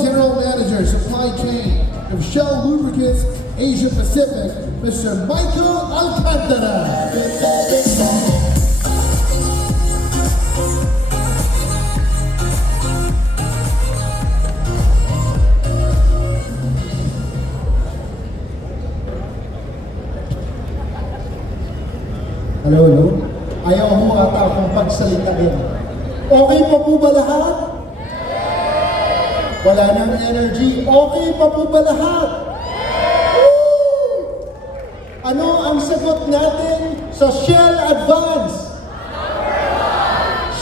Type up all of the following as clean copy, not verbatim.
General Manager, Supply Chain of Shell Lubricants Asia Pacific, Mr. Michael Alcantara. Hello. Ayaw mo ata akong pagsalitain. Okay pa po ba lahat? Wala nang energy. Okay pa po ba lahat? Woo! Ano ang sagot natin sa Shell Advance?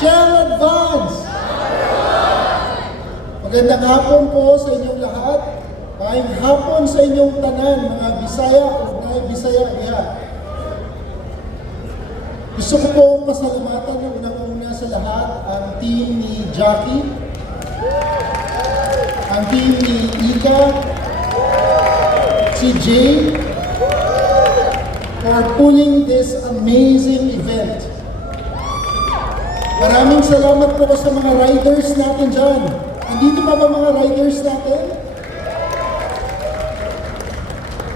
Shell Advance! Magandang hapon po sa inyong lahat. Maayong hapon sa inyong tanan, mga Bisaya o mga Bisaya niya. Gusto ko po pasalamatan ng unang-una sa lahat ang team ni Jackie, ang team ni Ika, si Jay, for pulling this amazing event. Maraming salamat po sa mga riders natin dyan. Andito pa ba mga riders natin?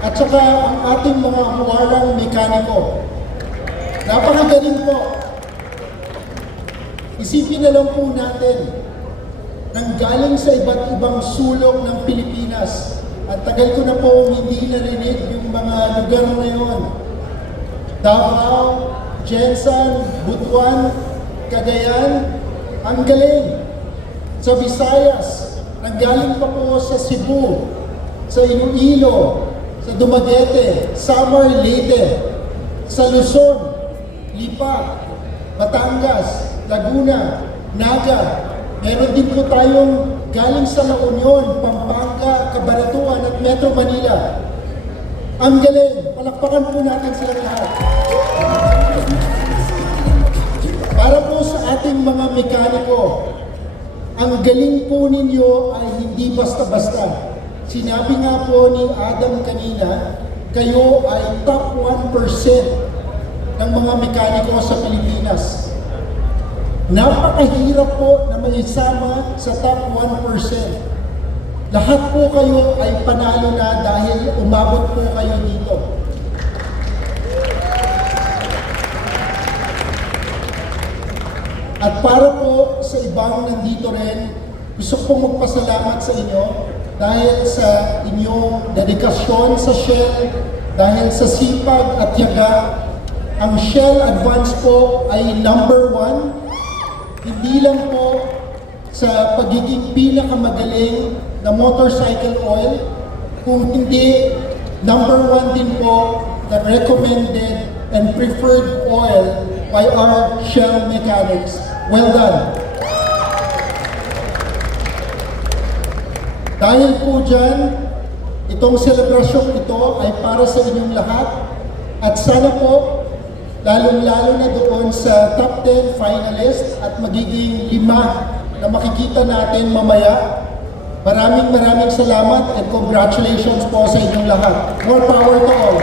At saka ang ating mga huwarang mekaniko. Napakagaling po. Isipin na lang po natin, nanggaling sa iba't ibang sulok ng Pilipinas. At tagal ko na po hindi narinig yung mga lugar na yun. Davao, Jensan, Butuan, Cagayan, ang galing. Sa Visayas, nanggaling pa po sa Cebu, sa Iloilo, sa Dumaguete, Samar, Leyte, sa Luzon, Lipa, Batangas, Laguna, Naga. Meron din po tayong galing sa La Union, Pampanga, Cabanatuan at Metro Manila. Ang galing! Palakpakan po natin sila lahat. Para po sa ating mga mekaniko, ang galing po ninyo ay hindi basta-basta. Sinabi nga po ni Adam kanina, kayo ay top 1% ng mga mekaniko sa Pilipinas. Napakahirap po na maisama sa top 1%. Lahat po kayo ay panalo na dahil umabot po kayo dito. At para po sa ibang nandito rin, gusto kong magpasalamat sa inyo dahil sa inyong dedikasyon sa Shell, dahil sa sipag at tiyaga. Ang Shell Advance po ay number 1, hindi lang po sa pagiging pinakamagaling na motorcycle oil, kung hindi number 1 din po na recommended and preferred oil by our Shell mechanics. Well done! Dahil po dyan, itong selebrasyong ito ay para sa inyong lahat at sana po lalong-lalo na doon sa top 10 finalist at magiging 5 na makikita natin mamaya. Maraming salamat and congratulations po sa inyong lahat. More power to all!